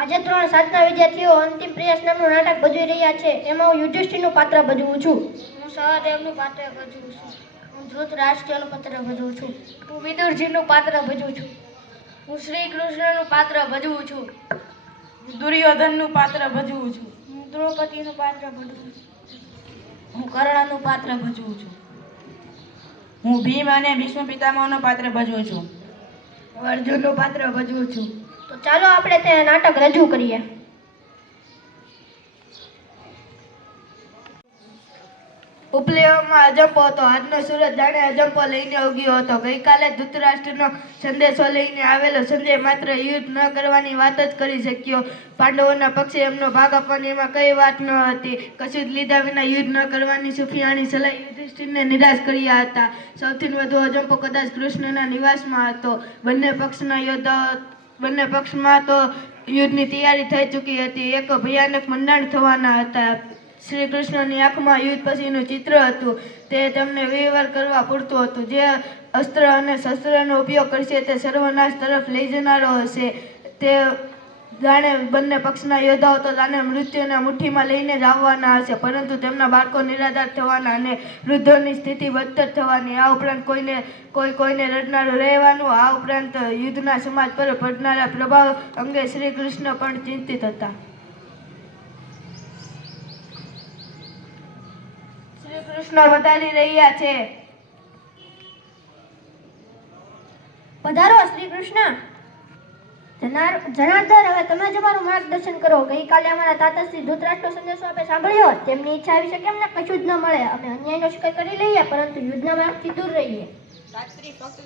આજે 3-7ના વિદ્યાર્થીઓ અંતિમ પ્રયાસ નામનું નાટક ભજવી રહ્યા છે. એમાં હું યુધિષ્ઠિરનું પાત્ર ભજવું છું. હું સહદેવનું પાત્ર ભજવું છું. હું ધૃતરાષ્ટ્રનું પાત્ર ભજવું છું. હું વિદુરજીનું પાત્ર ભજવું છું. હું શ્રી કૃષ્ણનું પાત્ર ભજવું છું. હું દુર્યોધનનું પાત્ર ભજવું છું. હું દ્રૌપદીનું પાત્ર ભજવું છું. હું કર્ણનું પાત્ર ભજવું છું. હું ભીમ અને ભીષ્મ પિતામહનું પાત્ર ભજવું છું. હું અર્જુનનું પાત્ર ભજવું છું. તો ચાલો આપણે તે નાટક રજૂ કરીએ. ઉપલેવામાં અજંપો હતો. આજનો સૂરજ જાણે અજંપો લઈને ઉગ્યો હતો. ગઈકાલે ધૃતરાષ્ટ્રનો સંદેશો લઈને આવેલો સંજય માત્ર યુદ્ધ ન કરવાની વાત જ કરી શક્યો. પાંડવોના પક્ષે એમનો ભાગ આપવાની એમાં કઈ વાત ન હતી. કશું જ લીધા વિના યુદ્ધ ન કરવાની સુફિયાણી સલાહ યુધિષ્ઠિરને નિરાશ કર્યા હતા. સૌથી વધુ અજંપો કદાચ કૃષ્ણના નિવાસમાં હતો. બંને પક્ષમાં તો યુદ્ધની તૈયારી થઈ ચૂકી હતી. એક ભયાનક મંડાણ થવાના હતા. શ્રી કૃષ્ણની આંખમાં યુદ્ધ પછીનું ચિત્ર હતું. તે તેમને વ્યવહાર કરવા પૂરતું હતું. જે અસ્ત્ર અને શસ્ત્રનો ઉપયોગ કરશે તે સર્વનાશ તરફ લઈ જનારો હશે. તે જાણે બંને પક્ષના યોદ્ધાઓ તો જાણે મૃત્યુને મુઠ્ઠીમાં લઈને જ આવવાના હશે, પરંતુ તેમના બાળકો નિરાધાર થવાના અને વૃદ્ધોની સ્થિતિ બદતર થવાની. આ ઉપરાંત કોઈને રડનારું રહેવાનું. આ ઉપરાંત યુદ્ધના સમાજ પર પડનારા પ્રભાવ અંગે શ્રી કૃષ્ણ પણ ચિંતિત હતા. શ્રી કૃષ્ણ વધારી રહ્યા છે. પધારો શ્રી કૃષ્ણ. જનાર્દન, હવે તમે જ અમારું માર્ગદર્શન કરો. ગઈકાલે અમારા તાતાશ્રી ધૃતરાષ્ટ્રનો સંદેશો આપણે સાંભળ્યો. તેમની ઈચ્છા વિશે કેમ ને કશું જ ન મળે. અમે અન્યાયનો શિકાર કરી લઈએ, પરંતુ યુદ્ધના માર્ગથી દૂર રહીએ. સાત્રી ફક્ત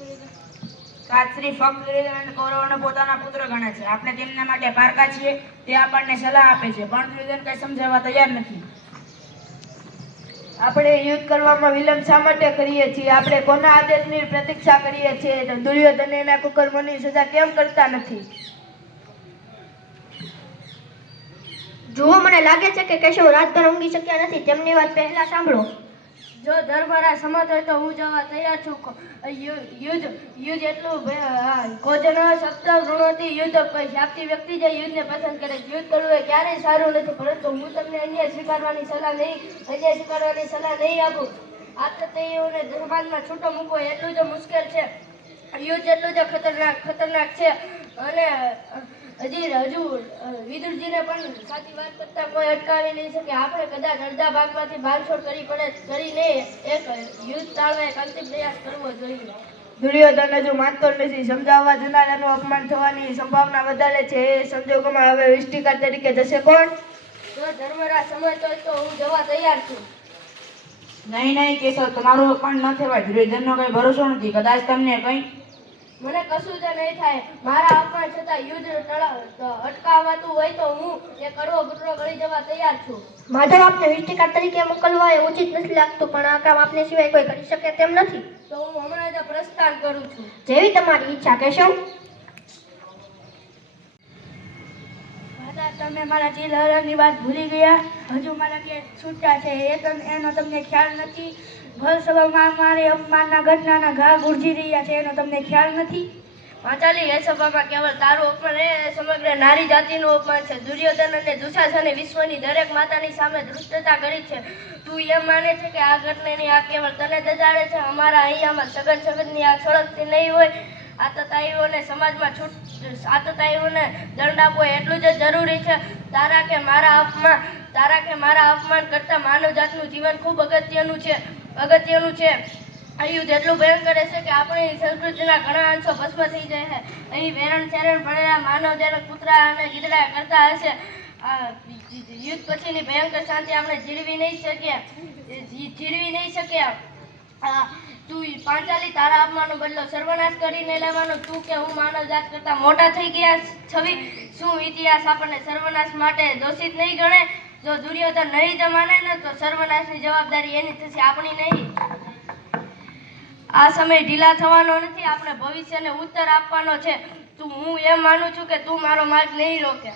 દુર્યોધન કૌરવોને પોતાના પુત્ર ગણે છે. આપણે તેમના માટે પારકા છીએ. તે આપણને સલાહ આપે છે, પણ દુર્યોધન કઈ સમજાવવા તૈયાર નથી. આપણે યુદ્ધ કરવામાં વિલંબ શા માટે કરીએ છીએ? આપણે કોના આદેશની પ્રતીક્ષા કરીએ છીએ? દુર્યોધન એના કુકર્મોની સજા કેમ કરતા નથી? જુઓ, મને લાગે છે કે કેશવ રાજભર ઊંઘી શક્યા નથી. તેમની વાત પહેલા સાંભળો. જો ધર્મરાજ સમત હોય તો હું જવા તૈયાર છું. યુદ્ધ એટલું કોજન સપ્ત ઋણોથી યુદ્ધ કોઈ શાક્તિ વ્યક્તિ જે યુદ્ધને પસંદ કરે. યુદ્ધ કરવું એ ક્યારેય સારું નથી, પરંતુ હું તમને અન્યાય સ્વીકારવાની સલાહ નહીં આપું. આતતાઈઓને સમાજમાં છૂટો મૂકવો એટલું જ મુશ્કેલ છે. યુદ્ધ એટલું જ ખતરનાક છે. અને હજુ વિદુરજીને પણ સાચી વાત કરતા કોઈ અટકાવી નહીં શકે. આપણે કદાચ અડધા ભાગમાંથી બાંધછોડ કરીને એક યુદ્ધ ટાળવા એક અંતિમ પ્રયાસ કરવો જોઈએ. દુર્યોધન હજુ માનતો નથી. સમજાવવા જનારાનું અપમાન થવાની સંભાવના વધારે છે. એ સંજોગોમાં હવે વિષ્ટિકાર તરીકે જશે કોણ? જો ધર્મરાજ સમજતો હોય તો હું જવા તૈયાર છું. નહીં કેશવ, તમારું અપમાન ન થવાય. દુર્યોધનનો કઈ ભરોસો નથી. કદાચ તમને કઈ મને કશું જ નહીં થાય. મારા અપમાન છતાં યુદ્ધ અટકાવાતું હોય તો હું એ કરવો ઘૂંટણો ગળી જવા તૈયાર છું. માધવ, આપને વિષ્ટિકાર તરીકે મોકલવા એ ઉચિત નથી લાગતું, પણ આ કામ આપને સિવાય કોઈ કરી શકે તેમ નથી. તો હું હમણાં જ પ્રસ્થાન કરું છું. જેવી તમારી ઈચ્છા. કેશવ, તમે મારા ચિલહરણની વાત ભૂલી ગયા. હજુ મારા કે છૂટા છે એનો તમને ખ્યાલ નથી. ભર સભામાં મારે અપમાનના ઘટનાના ઘા ગુરજી રહ્યા છે એનો તમને ખ્યાલ નથી. પાંચાલી, એ સભામાં કેવળ તારું અપમાન એ સમગ્ર નારી જાતિનું અપમાન છે. દુર્યોધન અને દુશાસને વિશ્વની દરેક માતાની સામે ધૃષ્ટતા કરી છે. તું એમ માને છે કે આ ઘટનાની આ કેવળ તને દજાડે છે? અમારા અહીંયામાં સગનની આગ સળગતી નહીં હોય? આતતાઈઓને દંડ આપવો એટલું જ જરૂરી છે. તારા કે મારા અપમાન કરતા માનવજાતનું જીવન ખૂબ અગત્યનું છે. આ યુદ્ધ એટલું ભયંકર છે કે આપણી સંસ્કૃતિના ઘણા અંશો ભસ્મ થઈ જાય છે. અહીં વેરણ છેરણ ભણેલા માનવ જ્યારે કૂતરા અને ગીદડા કરતા હશે. યુદ્ધ પછીની ભયંકર શાંતિ આપણે જીરવી નહીં શક્યા. તું પાંચાલી, તારા અપમાનનો બદલો સર્વનાશ કરીને લેવાનો. તું કે હું માનવ જાત કરતા મોટા થઈ ગયા છવી? શું ઇતિહાસ આપણને સર્વનાશ માટે દોષિત નહીં ગણે? જો દુર્યોધન નહીં જ માને ને તો સર્વનાશની જવાબદારી એની થશે, આપણી નહીં. આ સમય ઢીલા થવાનો નથી. આપણે ભવિષ્યને ઉત્તર આપવાનો છે. હું એમ માનું છું કે તું મારો માર્ગ નહીં રોકે.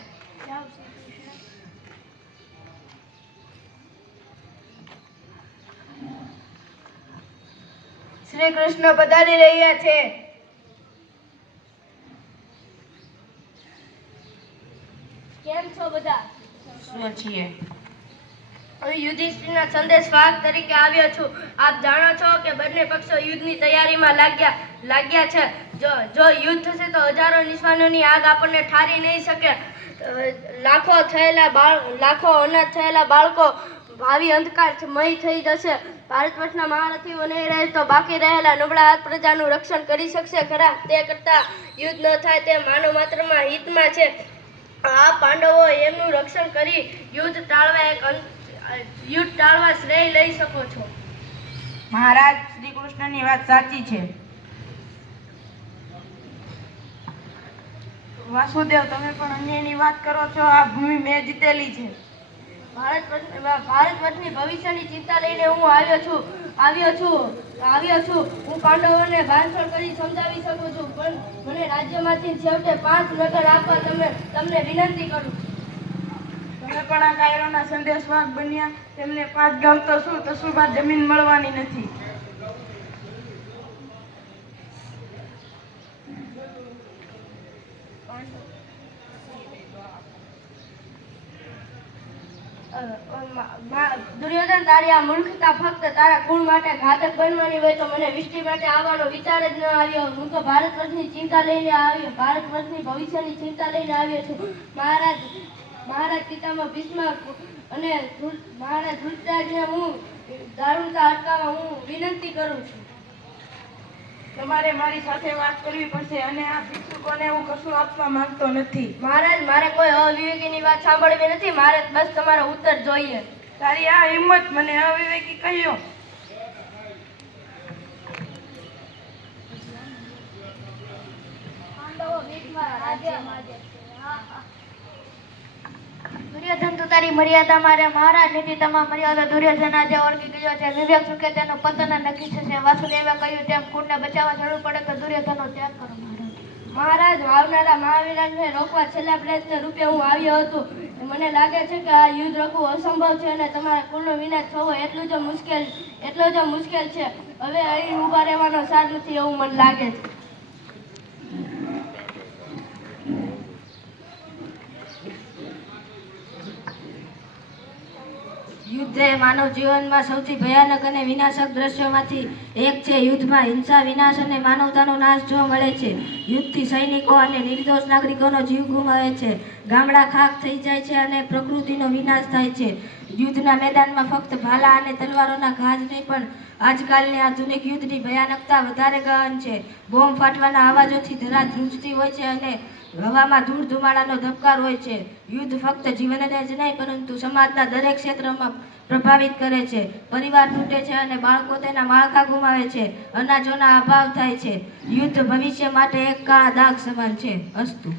શ્રી કૃષ્ણ પધારી રહ્યા છે. તત્વ છીએ. હું યુધિષ્ઠિરના સંદેશ વાહક તરીકે આવ્યો છું. આપ જાણો છો કે બંને પક્ષો યુદ્ધની તૈયારીમાં લાગ્યા છે. જો યુદ્ધ થશે તો હજારો નિશાનોની આગ આપણને ઠારી નહીં શકે. લાખો અનાથ થયેલા બાળકો ભાવિ અંધકારમય થઈ જશે. ભારત વર્ષના મહારથીઓ નહીં રહે તો બાકી રહેલા નબળા હાથ પ્રજાનું રક્ષણ કરી શકશે ખરા? તે કરતાં યુદ્ધ ન થાય તે માનવ માત્રમાં હિતમાં છે. આ પાંડવો એમનું રક્ષણ કરી યુદ્ધ ટાળવા શ્રેય લઈ શકો છો. મહારાજ, શ્રી કૃષ્ણની વાત સાચી છે. વાસુદેવ, તમે પણ અન્યની વાત કરો છો. આ ભૂમિ મેં જીતેલી છે. ભારત વર્ષની ભવિષ્યની ચિંતા લઈને હું આવ્યો છું. હું પાંડવોને બાંધછોડ કરી સમજાવી શકું છું, પણ મને રાજ્યમાંથી છેવટે 5 નગર આપવા તમને વિનંતી કરું. તમે પણ આ કાયરોના સંદેશવાહક બન્યા. તેમને 5 ગામ તો શું તસુભા જમીન મળવાની નથી. દુર્યોધન, તારી આ મૂર્ખતા ફક્ત તારા કુળ માટે ઘાતક બનવાની હોય તો મને વિષ્ટિ માટે આવવાનો વિચાર જ ન આવ્યો. હું તો ભારત વર્ષની ભવિષ્યની ચિંતા લઈને આવ્યો છું. મહારાજ પિતામહ ભીષ્મ અને મહારાજ ધૃતરાજને હું દારૂણતા અટકાવવા હું વિનંતી કરું છું. તમારે મારી સાથે વાત કરવી પડશે અને આ ભિક્ષુકોને હું કશું આપવા માંગતો નથી. મહારાજ, મારે કોઈ અવિવેકીની વાત સાંભળવી નથી. મારે બસ તમારો ઉત્તર જોઈએ. તારી આ હિંમત મને અવિવેકી કહ્યો. દુર્યોધન, તું તારી મર્યાદા મારે મહારાજ નીતિ તમામ મર્યાદા દુર્યોધન આજે ઓળખી ગયો છે. વિવેક ચૂકે તેનું પતન નક્કી થશે. વાસુદેવે કહ્યું તેમ કુળને બચાવવા જરૂર પડે તો દુર્યોધનનો ત્યાગ કરો. મહારાજ, આવનારા મહાવિનાશને રોકવા છેલ્લા પ્રયત્ન રૂપે હું આવ્યો હતો. મને લાગે છે કે આ યુદ્ધ રોકવું અસંભવ છે અને તમારા કુળનો વિનાશ થવો એટલો જ મુશ્કેલ છે. હવે અહીં ઊભા રહેવાનો સાર નથી એવું મને લાગે છે. યુદ્ધ એ માનવ જીવનમાં સૌથી ભયાનક અને વિનાશક દ્રશ્યોમાંથી એક છે. યુદ્ધમાં હિંસા, વિનાશ અને માનવતાનો નાશ જોવા મળે છે. યુદ્ધથી સૈનિકો અને નિર્દોષ નાગરિકોનો જીવ ગુમાવે છે. ગામડા ખાખ થઈ જાય છે અને પ્રકૃતિનો વિનાશ થાય છે. યુદ્ધના મેદાનમાં ફક્ત ભાલા અને તલવારોના ઘા જ નહીં, પણ આજકાલની આધુનિક યુદ્ધની ભયાનકતા વધારે ગહન છે. બોમ્બ ફાટવાના અવાજોથી ધરા ધ્રુજતી હોય છે અને હવામાં ધૂળ ધુમાડાનો ધબકાર હોય છે. યુદ્ધ ફક્ત જીવનને જ નહીં પરંતુ સમાજના દરેક ક્ષેત્રમાં પ્રભાવિત કરે છે. પરિવાર તૂટે છે અને બાળકો તેના માળખા ગુમાવે છે. અનાજોના અભાવ થાય છે. યુદ્ધ ભવિષ્ય માટે એક કાળા દાગ સમાન છે. અસ્તુ.